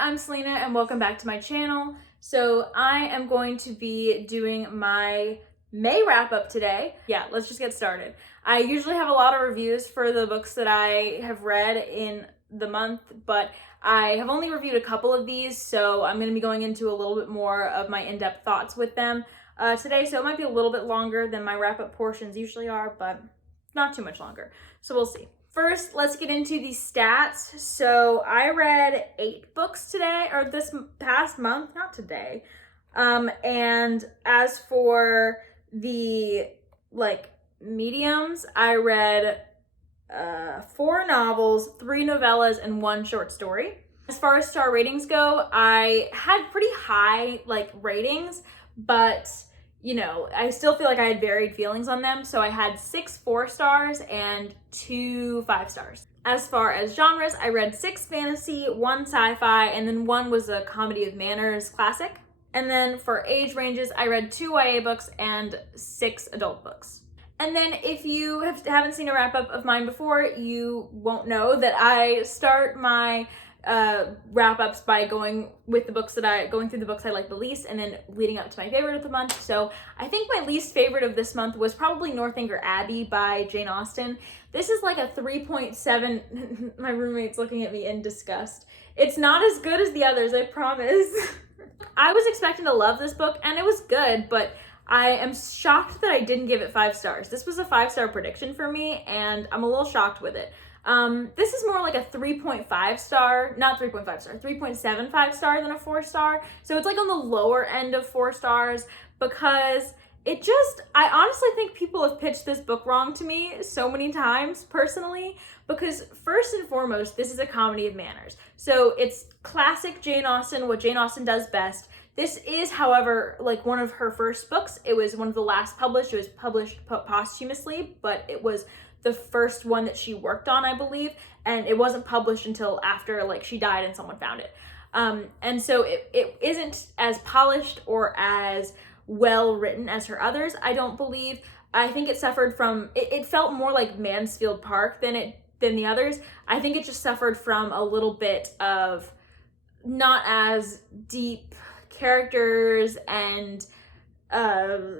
I'm Selena and welcome back to my channel. So I am going to be doing my May wrap up today. Yeah, let's just get started. I usually have a lot of reviews for the books that I have read in the month, but I have only reviewed a couple of these, so I'm going to be going into a little bit more of my in-depth thoughts with them today, so it might be a little bit longer than my wrap up portions usually are, but not too much longer, so we'll see. First, let's get into the stats. So I read 8 books today, or this past month, not today. And as for the mediums, I read 4 novels, 3 novellas, and 1 short story. As far as star ratings go, I had pretty high ratings, but you know, I still feel like I had varied feelings on them. So I had 6 4 stars and 2 5 stars. As far as genres, I read 6 fantasy, 1 sci-fi, and then 1 was a comedy of manners classic. And then for age ranges, I read 2 YA books and 6 adult books. And then if you haven't seen a wrap up of mine before, you won't know that I start my wrap-ups by going through the books I like the least and then leading up to my favorite of the month. So I think my least favorite of this month was probably Northanger Abbey by Jane Austen. This is like a 3.7. My roommate's looking at me in disgust. It's not as good as the others, I promise. I was expecting to love this book and it was good, but I am shocked that I didn't give it 5 stars. This was a 5-star prediction for me and I'm a little shocked with it. This is more like a 3.5 star, not 3.5 star, 3.75 star than a 4 star. So it's like on the lower end of 4 stars because I honestly think people have pitched this book wrong to me so many times personally, because first and foremost, this is a comedy of manners. So it's classic Jane Austen, what Jane Austen does best. This is, however, one of her first books. It was one of the last published. It was published posthumously, but it was the first one that she worked on, I believe, and it wasn't published until after she died and someone found it. And so it isn't as polished or as well written as her others, I don't believe. I think it suffered from, it felt more like Mansfield Park than the others. I think it just suffered from a little bit of not as deep characters and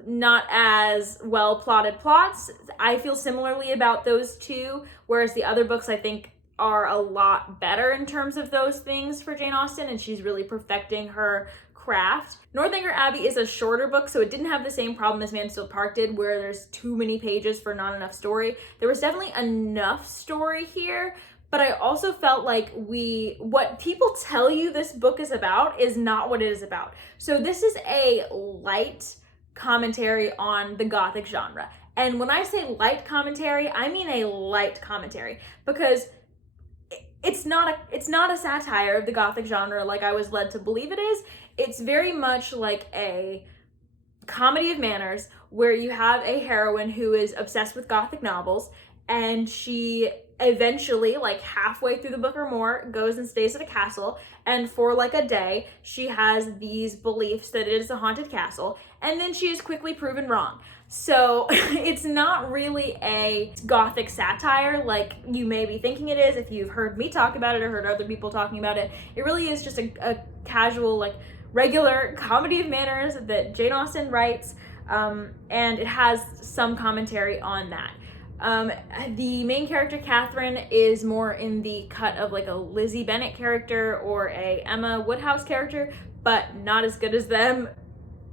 not as well plotted plots. I feel similarly about those two, whereas the other books I think are a lot better in terms of those things for Jane Austen, and she's really perfecting her craft. Northanger Abbey is a shorter book, so it didn't have the same problem as Mansfield Park did, where there's too many pages for not enough story. There was definitely enough story here, but I also felt like what people tell you this book is about is not what it is about. So this is a light commentary on the Gothic genre. And when I say light commentary, I mean a light commentary, because it's not a satire of the Gothic genre like I was led to believe it is. It's very much like a comedy of manners where you have a heroine who is obsessed with Gothic novels, and she eventually, halfway through the book or more, goes and stays at a castle, and for a day she has these beliefs that it is a haunted castle, and then she is quickly proven wrong. So it's not really a Gothic satire like you may be thinking it is if you've heard me talk about it or heard other people talking about it. It really is just a casual, regular comedy of manners that Jane Austen writes, and it has some commentary on that. The main character, Catherine, is more in the cut of a Lizzie Bennet character or a Emma Woodhouse character, but not as good as them.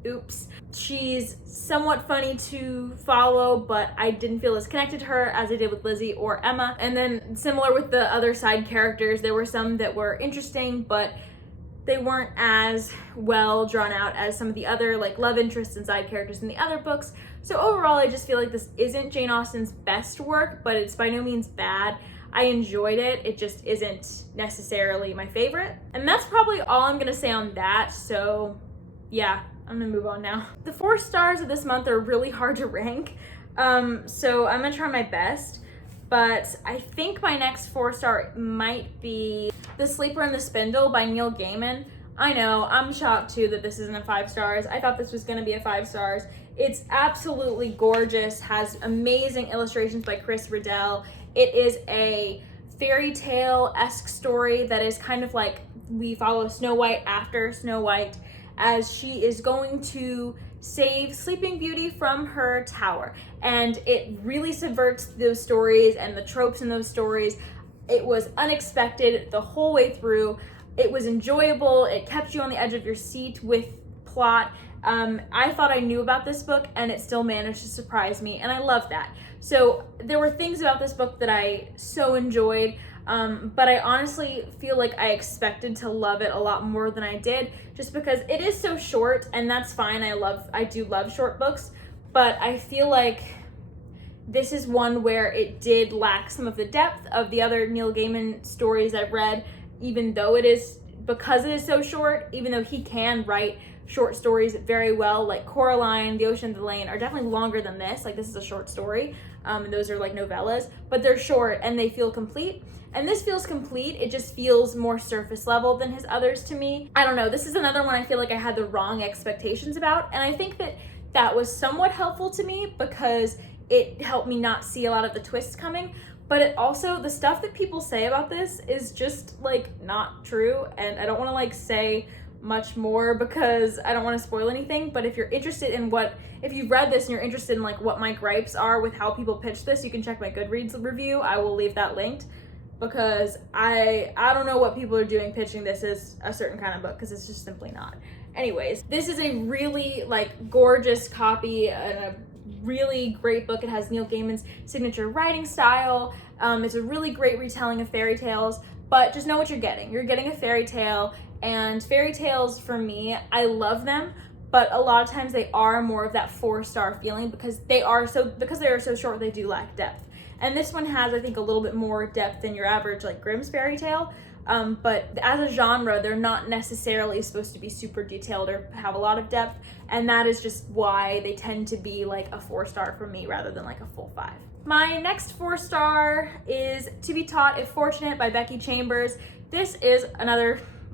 Oops. She's somewhat funny to follow, but I didn't feel as connected to her as I did with Lizzie or Emma. And then similar with the other side characters, there were some that were interesting, but they weren't as well drawn out as some of the other love interests and side characters in the other books. So overall, I just feel like this isn't Jane Austen's best work, but it's by no means bad. I enjoyed it. It just isn't necessarily my favorite. And that's probably all I'm gonna say on that. So yeah, I'm gonna move on now. The 4 stars of this month are really hard to rank. So I'm gonna try my best, but I think my next 4-star might be The Sleeper and the Spindle by Neil Gaiman. I know, I'm shocked too that this isn't a 5 stars. I thought this was gonna be a 5 stars. It's absolutely gorgeous, has amazing illustrations by Chris Riddell. It is a fairy tale-esque story that is kind of we follow Snow White after Snow White as she is going to save Sleeping Beauty from her tower. And it really subverts those stories and the tropes in those stories. It was unexpected the whole way through. It was enjoyable. It kept you on the edge of your seat with plot. I thought I knew about this book and it still managed to surprise me, and I love that. So there were things about this book that I so enjoyed, but I honestly feel like I expected to love it a lot more than I did, just because it is so short, and that's fine. I do love short books, but I feel like this is one where it did lack some of the depth of the other Neil Gaiman stories I've read, because it is so short, even though he can write short stories very well. Like Coraline, The Ocean of the Lane are definitely longer than this. Like, this is a short story, and those are like novellas, but they're short and they feel complete. And this feels complete. It just feels more surface level than his others to me. I don't know. This is another one I feel like I had the wrong expectations about, and I think that was somewhat helpful to me because it helped me not see a lot of the twists coming. But it also, the stuff that people say about this is just like not true, and I don't want to like say much more because I don't want to spoil anything. But if you're interested in if you've read this and you're interested in like what my gripes are with how people pitch this, you can check my Goodreads review. I will leave that linked, because I don't know what people are doing pitching this as a certain kind of book, because it's just simply not. Anyways, this is a really like gorgeous copy and a really great book. It has Neil Gaiman's signature writing style. It's a really great retelling of fairy tales, but just know what you're getting. You're getting a fairy tale, and fairy tales for me, I love them, but a lot of times they are more of that 4-star feeling because they are so short, they do lack depth. And this one has, I think, a little bit more depth than your average like Grimm's fairy tale. But as a genre, they're not necessarily supposed to be super detailed or have a lot of depth, and that is just why they tend to be like a 4-star for me rather than like a full 5. My next 4-star is To Be Taught If Fortunate by Becky Chambers. This is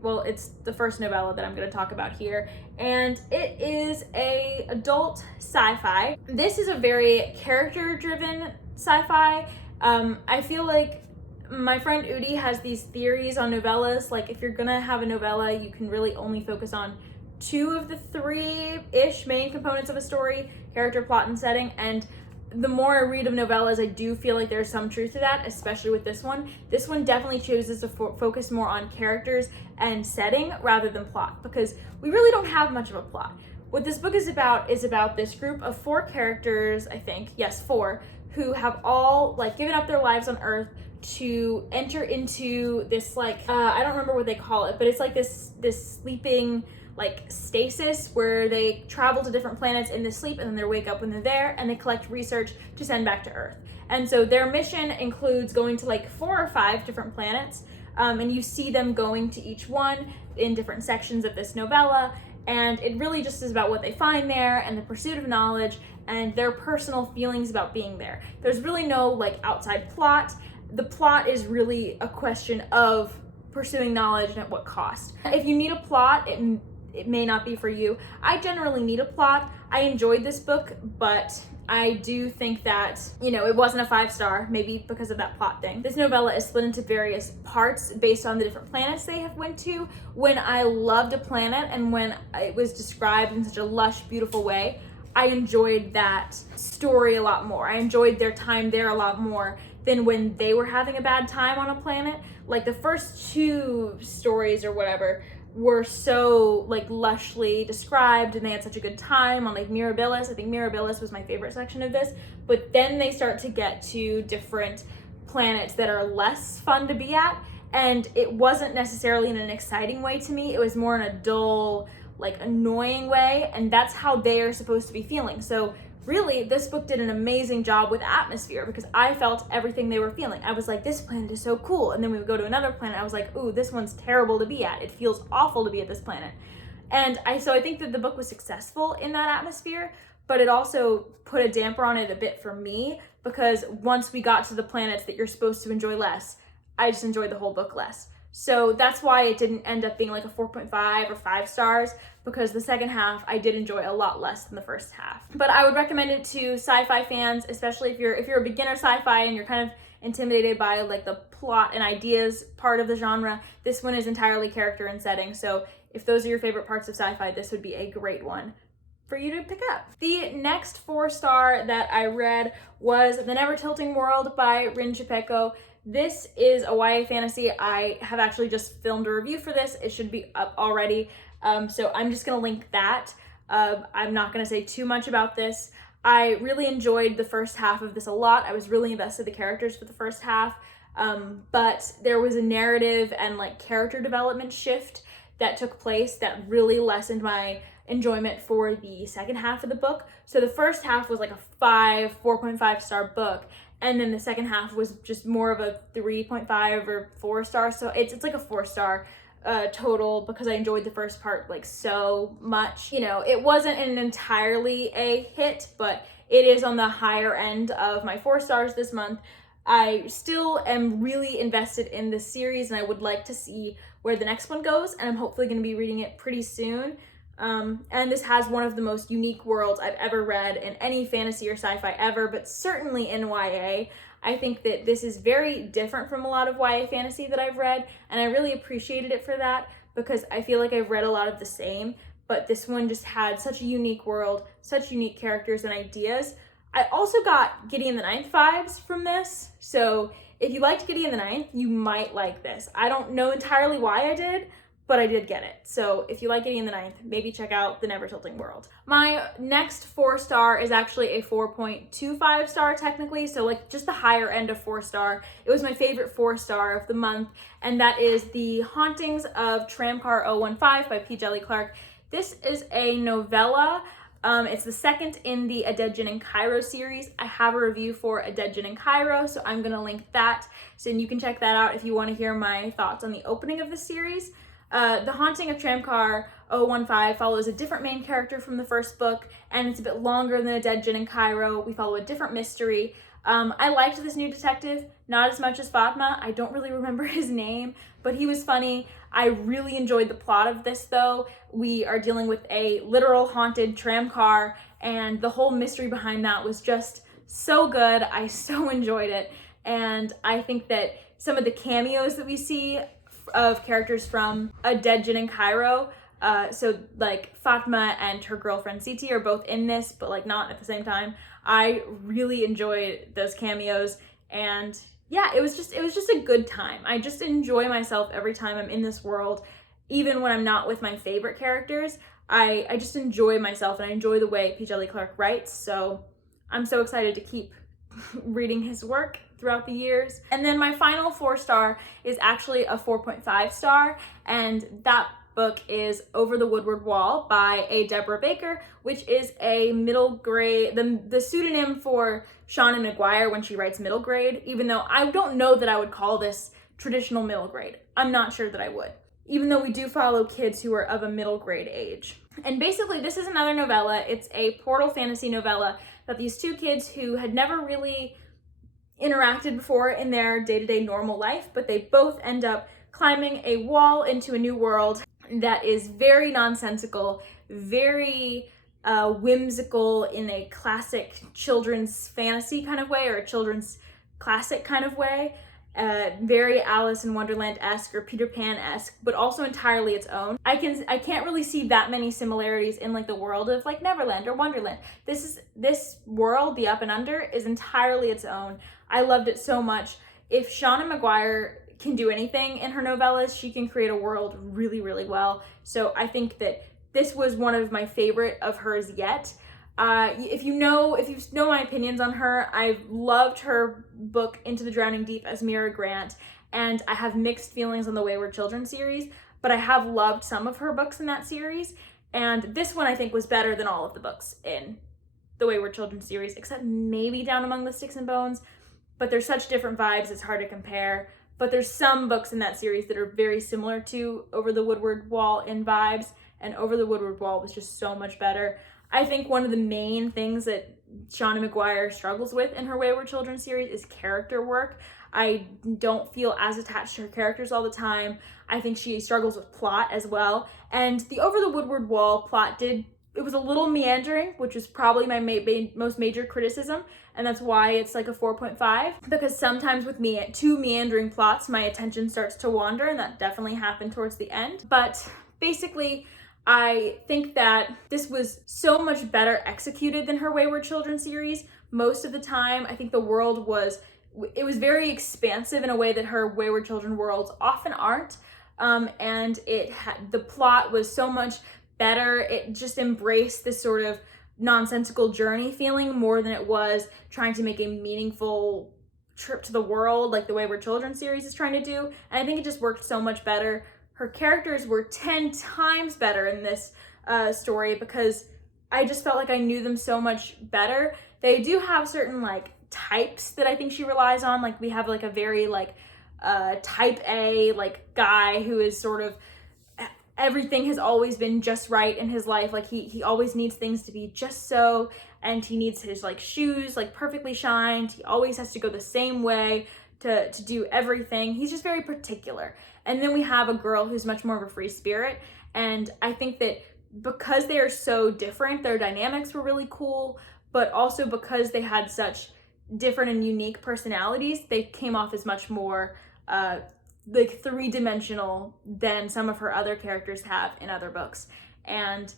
it's the first novella that I'm going to talk about here, and it is a adult sci-fi. This is a very character-driven sci-fi. I feel like my friend Udi has these theories on novellas. Like, if you're gonna have a novella, you can really only focus on 2 of the 3-ish main components of a story: character, plot, and setting. And the more I read of novellas, I do feel like there's some truth to that, especially with this one. This one definitely chooses to focus more on characters and setting rather than plot, because we really don't have much of a plot. What this book is about this group of 4 characters, I think, yes, 4, who have all like given up their lives on Earth to enter into this like I don't remember what they call it, but it's like this sleeping like stasis where they travel to different planets in the sleep, and then they wake up when they're there, and they collect research to send back to Earth. And so their mission includes going to like 4 or 5 different planets, and you see them going to each one in different sections of this novella. And it really just is about what they find there and the pursuit of knowledge and their personal feelings about being there. There's really no like outside plot. The plot is really a question of pursuing knowledge and at what cost. If you need a plot, it may not be for you. I generally need a plot. I enjoyed this book, but I do think that, it wasn't a 5-star, maybe because of that plot thing. This novella is split into various parts based on the different planets they have went to. When I loved a planet and when it was described in such a lush, beautiful way, I enjoyed that story a lot more. I enjoyed their time there a lot more than when they were having a bad time on a planet. Like, the first 2 stories or whatever were so like lushly described, and they had such a good time on like Mirabilis. I think Mirabilis was my favorite section of this, but then they start to get to different planets that are less fun to be at, and it wasn't necessarily in an exciting way to me. It was more in a dull, like annoying way, and that's how they are supposed to be feeling. So really, this book did an amazing job with atmosphere, because I felt everything they were feeling. I was like, this planet is so cool. And then we would go to another planet. I was like, ooh, this one's terrible to be at. It feels awful to be at this planet. And so I think that the book was successful in that atmosphere, but it also put a damper on it a bit for me, because once we got to the planets that you're supposed to enjoy less, I just enjoyed the whole book less. So that's why it didn't end up being like a 4.5 or 5 stars, because the second half I did enjoy a lot less than the first half. But I would recommend it to sci-fi fans, especially if you're a beginner sci-fi and you're kind of intimidated by like the plot and ideas part of the genre, this one is entirely character and setting. So if those are your favorite parts of sci-fi, this would be a great one for you to pick up. The next 4-star that I read was The Never Tilting World by Rin Chupeco. This is a YA fantasy. I have actually just filmed a review for this. It should be up already. So I'm just gonna link that. I'm not gonna say too much about this. I really enjoyed the first half of this a lot. I was really invested in the characters for the first half, but there was a narrative and like character development shift that took place that really lessened my enjoyment for the second half of the book. So the first half was like a 4.5 star book, and then the second half was just more of a 3.5 or 4 star. So it's like a 4-star total, because I enjoyed the first part like so much. You know, it wasn't an entirely a hit, but it is on the higher end of my 4 stars this month. I still am really invested in this series, and I would like to see where the next one goes, and I'm hopefully going to be reading it pretty soon. And this has one of the most unique worlds I've ever read in any fantasy or sci-fi ever, but certainly in YA. I think that this is very different from a lot of YA fantasy that I've read, and I really appreciated it for that, because I feel like I've read a lot of the same, but this one just had such a unique world, such unique characters and ideas. I also got Gideon the Ninth vibes from this, so if you liked Gideon the Ninth, you might like this. I don't know entirely why I did, but I did get it. So if you like Gideon the Ninth, maybe check out The Never Tilting World. My next 4-star is actually a 4.25 star technically, so like just the higher end of 4-star. It was my favorite 4-star of the month, and that is The Hauntings of Tramcar015 by P. Djeli Clark. This is a novella. It's the second in the A Dead Djinn in Cairo series. I have a review for A Dead Djinn in Cairo, so I'm gonna link that, so you can check that out if you want to hear my thoughts on the opening of the series. The Haunting of Tramcar015 follows a different main character from the first book, and it's a bit longer than A Dead Djinn in Cairo. We follow a different mystery. I liked this new detective, not as much as Fatma. I don't really remember his name, but he was funny. I really enjoyed the plot of this though. We are dealing with a literal haunted tram car, and the whole mystery behind that was just so good. I so enjoyed it, and I think that some of the cameos that we see of characters from A Dead Djinn in Cairo, so like Fatma and her girlfriend Siti are both in this, but like not at the same time. I really enjoyed those cameos, and yeah, it was just a good time. I just enjoy myself every time I'm in this world, even when I'm not with my favorite characters. I just enjoy myself, and I enjoy the way P. Djeli Clark writes, so I'm so excited to keep reading his work throughout the years. And then my final 4-star is actually a 4.5 star, and that book is Over the Woodward Wall by A. Deborah Baker, which is a middle grade, the pseudonym for Shauna Maguire when she writes middle grade, even though I don't know that I would call this traditional middle grade. I'm not sure that I would, even though we do follow kids who are of a middle grade age. And basically this is another novella. It's a portal fantasy novella about these two kids who had never really interacted before in their day-to-day normal life, but they both end up climbing a wall into a new world that is very nonsensical, very whimsical in a classic children's fantasy kind of way, or a children's classic kind of way. Very Alice in Wonderland-esque or Peter Pan-esque, but also entirely its own. I can't really see that many similarities in like the world of like Neverland or Wonderland. This world, the Up and Under, is entirely its own. I loved it so much. If Shauna Maguire can do anything in her novellas, she can create a world really, really well. So I think that this was one of my favorite of hers yet. If you know my opinions on her, I've loved her book Into the Drowning Deep as Mira Grant, and I have mixed feelings on the Wayward Children series, but I have loved some of her books in that series, and this one I think was better than all of the books in the Wayward Children series, except maybe Down Among the Sticks and Bones, but they're such different vibes, it's hard to compare. But there's some books in that series that are very similar to Over the Woodward Wall in vibes, and Over the Woodward Wall was just so much better. I think one of the main things that Shauna Maguire struggles with in her Wayward Children series is character work. I don't feel as attached to her characters all the time. I think she struggles with plot as well. And the Over the Woodward Wall plot did it was a little meandering, which is probably my most major criticism, and that's why it's like a 4.5, because sometimes with me, two meandering plots, my attention starts to wander, and that definitely happened towards the end. But basically, I think that this was so much better executed than her Wayward Children series. Most of the time, I think the world was very expansive in a way that her Wayward Children worlds often aren't, and the plot was so much better. It just embraced this sort of nonsensical journey feeling more than it was trying to make a meaningful trip to the world like the Wayward Children series is trying to do. And I think it just worked so much better. Her characters were 10 times better in this story because I just felt like I knew them so much better. They do have certain like types that I think she relies on. Like we have like a very like type A like guy who is sort of, everything has always been just right in his life. Like he always needs things to be just so, and he needs his like shoes like perfectly shined. He always has to go the same way to do everything. He's just very particular. And then we have a girl who's much more of a free spirit. And I think that because they are so different, their dynamics were really cool, but also because they had such different and unique personalities, they came off as much more like three-dimensional than some of her other characters have in other books. And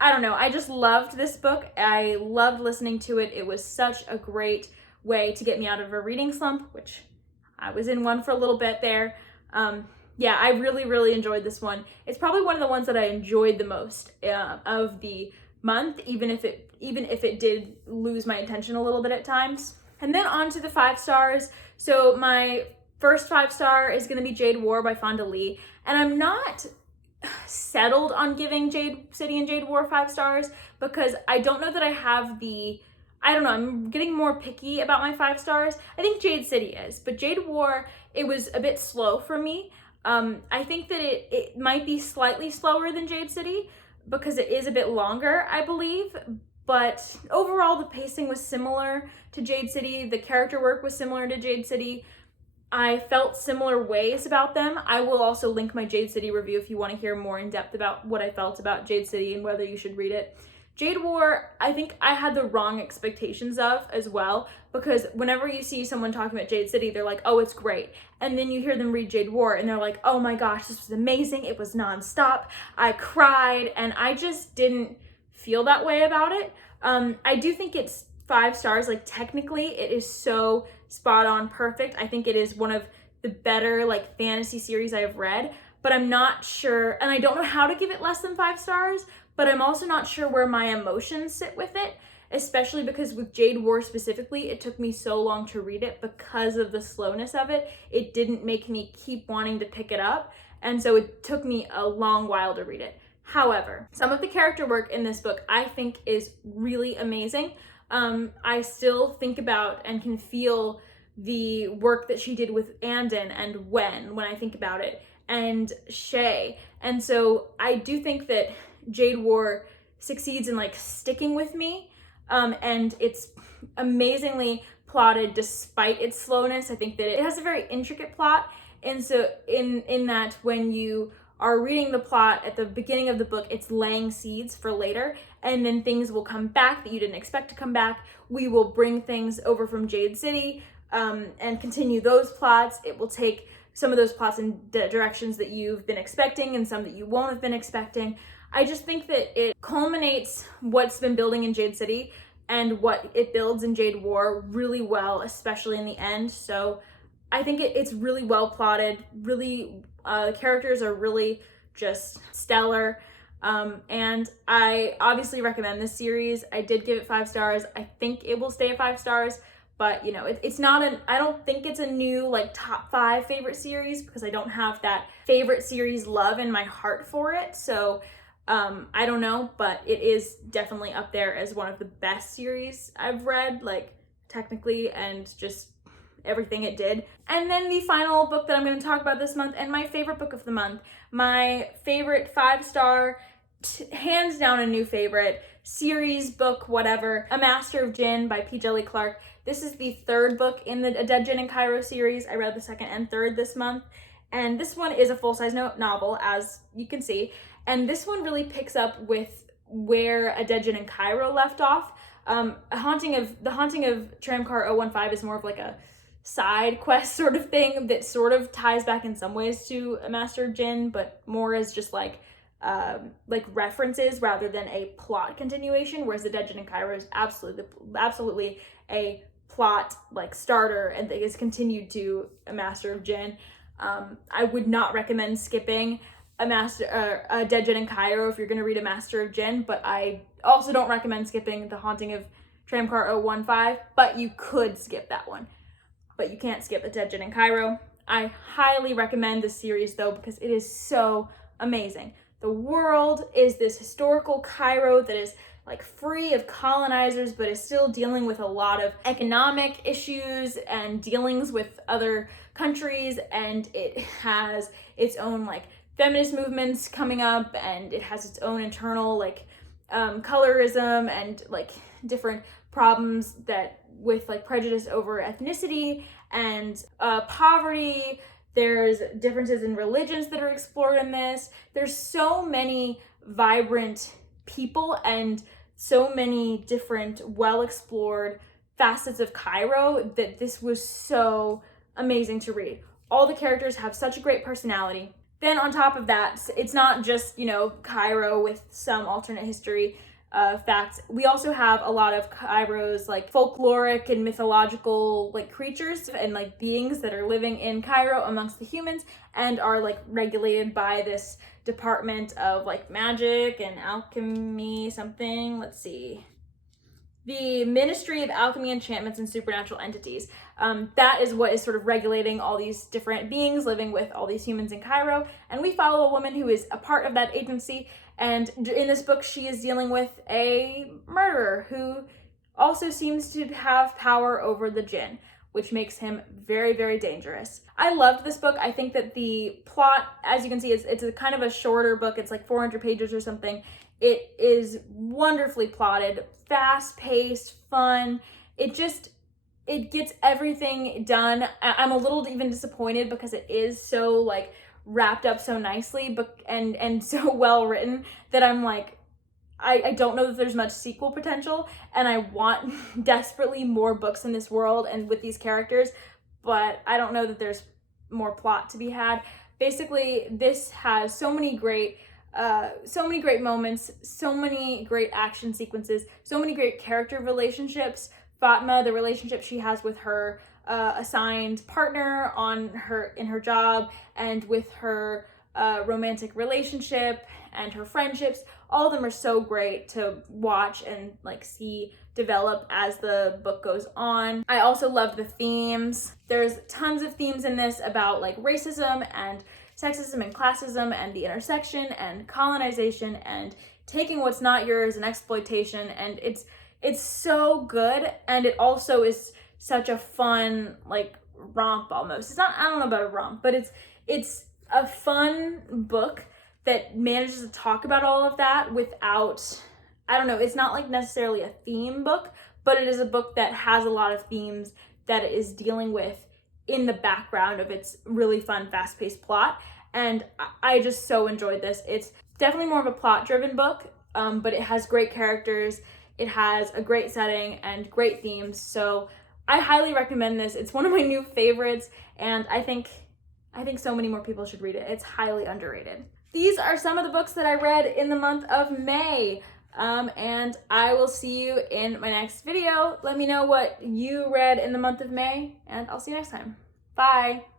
I don't know, I just loved this book. I loved listening to it. It was such a great way to get me out of a reading slump, which I was in one for a little bit there. Yeah, I really, really enjoyed this one. It's probably one of the ones that I enjoyed the most of the month, even if it did lose my attention a little bit at times. And then on to the 5 stars. So my first 5-star is going to be Jade War by Fonda Lee. And I'm not settled on giving Jade City and Jade War 5 stars because I don't know that I have I don't know, I'm getting more picky about my 5 stars. I think Jade City is, but Jade War, it was a bit slow for me. I think that it might be slightly slower than Jade City because it is a bit longer, I believe. But overall, the pacing was similar to Jade City. The character work was similar to Jade City. I felt similar ways about them. I will also link my Jade City review if you want to hear more in depth about what I felt about Jade City and whether you should read it. Jade War, I think I had the wrong expectations of as well, because whenever you see someone talking about Jade City, they're like, oh, it's great. And then you hear them read Jade War and they're like, oh my gosh, this was amazing. It was nonstop. I cried, and I just didn't feel that way about it. I do think it's 5 stars. Like technically it is so spot on perfect. I think it is one of the better like fantasy series I have read, but I'm not sure, and I don't know how to give it less than 5 stars, but I'm also not sure where my emotions sit with it, especially because with Jade War specifically, it took me so long to read it because of the slowness of it. It didn't make me keep wanting to pick it up, and so it took me a long while to read it. However, some of the character work in this book I think is really amazing. I still think about and can feel the work that she did with Andon and when I think about it, and Shay. And so I do think that Jade War succeeds in like sticking with me, and it's amazingly plotted despite its slowness. I think that it has a very intricate plot, and so in that when you are reading the plot at the beginning of the book, it's laying seeds for later, and then things will come back that you didn't expect to come back. We will bring things over from Jade City and continue those plots. It will take some of those plots in directions that you've been expecting and some that you won't have been expecting. I just think that it culminates what's been building in Jade City and what it builds in Jade War really well, especially in the end. So I think it's really well plotted, really, the characters are really just stellar. And I obviously recommend this series. I did give it 5 stars. I think it will stay at 5 stars, but you know, it's not I don't think it's a new like top 5 favorite series because I don't have that favorite series love in my heart for it. So I don't know, but it is definitely up there as one of the best series I've read, like technically, and just everything it did. And then the final book that I'm going to talk about this month, and my favorite book of the month, my favorite 5-star, hands down a new favorite, series, book, whatever, A Master of Jinn by P. Djeli Clark. This is the 3rd book in the A Dead Jinn in Cairo series. I read the 2nd and 3rd this month. And this one is a full-size novel, as you can see. And this one really picks up with where A Dead Gin in Cairo left off. The Haunting of Tramcar015 is more of like a side quest sort of thing that sort of ties back in some ways to A Master of Jinn, but more as just like references rather than a plot continuation, whereas The Dead Gin in Cairo is absolutely a plot like starter and is continued to A Master of Jinn. I would not recommend skipping A Dead Gin in Cairo if you're going to read A Master of Jinn, but I also don't recommend skipping The Haunting of Tramcar015, but you could skip that one. But you can't skip A Dead Gin in Cairo. I highly recommend this series though, because it is so amazing. The world is this historical Cairo that is like free of colonizers, but is still dealing with a lot of economic issues and dealings with other countries, and it has its own like feminist movements coming up, and it has its own internal like colorism and like different problems that with like prejudice over ethnicity and poverty. There's differences in religions that are explored in this. There's so many vibrant people and so many different well-explored facets of Cairo that this was so amazing to read. All the characters have such a great personality. Then on top of that, it's not just, you know, Cairo with some alternate history facts. We also have a lot of Cairo's like folkloric and mythological like creatures and like beings that are living in Cairo amongst the humans and are like regulated by this department of like magic and alchemy something. Let's see. The Ministry of Alchemy, Enchantments, and Supernatural Entities. That is what is sort of regulating all these different beings living with all these humans in Cairo. And we follow a woman who is a part of that agency. And in this book, she is dealing with a murderer who also seems to have power over the jinn, which makes him very, very dangerous. I loved this book. I think that the plot, as you can see, it's a kind of a shorter book. It's like 400 pages or something. It is wonderfully plotted, fast-paced, fun. It gets everything done. I'm a little even disappointed because it is so like wrapped up so nicely but and so well written that I'm like, I don't know that there's much sequel potential, and I want desperately more books in this world and with these characters, but I don't know that there's more plot to be had. Basically, this has so many great moments, so many great action sequences, so many great character relationships. Fatma, the relationship she has with her assigned partner in her job, and with her romantic relationship and her friendships, all of them are so great to watch and like see develop as the book goes on. I also love the themes. There's tons of themes in this about like racism and sexism and classism and the intersection and colonization and taking what's not yours and exploitation, and it's so good, and it also is such a fun like romp almost. It's not, I don't know about a romp, but it's a fun book that manages to talk about all of that without, I don't know, it's not like necessarily a theme book, but it is a book that has a lot of themes that it is dealing with in the background of its really fun, fast-paced plot. And I just so enjoyed this. It's definitely more of a plot-driven book, but it has great characters, it has a great setting and great themes. So I highly recommend this. It's one of my new favorites, and I think so many more people should read it. It's highly underrated. These are some of the books that I read in the month of May, and I will see you in my next video. Let me know what you read in the month of May, and I'll see you next time. Bye.